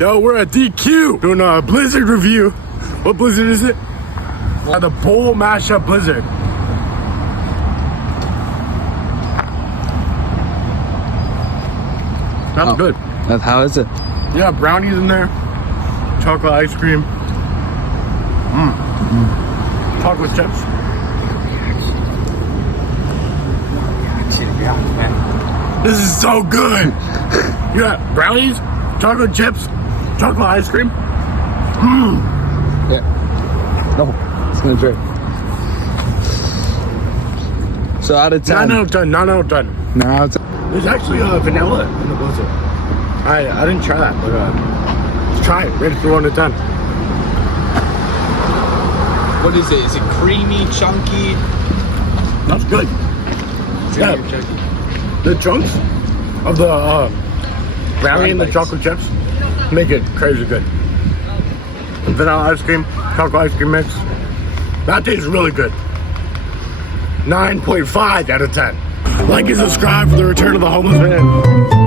Yo, we're at DQ doing a Blizzard review. What Blizzard is it? The Bowl Mashup Blizzard. That's good. How is it? Yeah, brownies in there. Chocolate ice cream. Chocolate chips. This is so good. You got brownies, chocolate chips, chocolate ice cream. Yeah. No, it's gonna drink. So out of 10. 9 out of 10. 9 out of 10. No, it's There's actually vanilla in the blizzard. I didn't try that, but let's try it. Rate it from 1 to 10. What is it? Is it creamy, chunky? That's good. Creamy Yeah. or chunky? The chunks of the brownie and the chocolate chips make it crazy good. And vanilla ice cream, chocolate ice cream mix. That tastes really good. 9.5 out of 10. Like and subscribe for the return of the homeless man.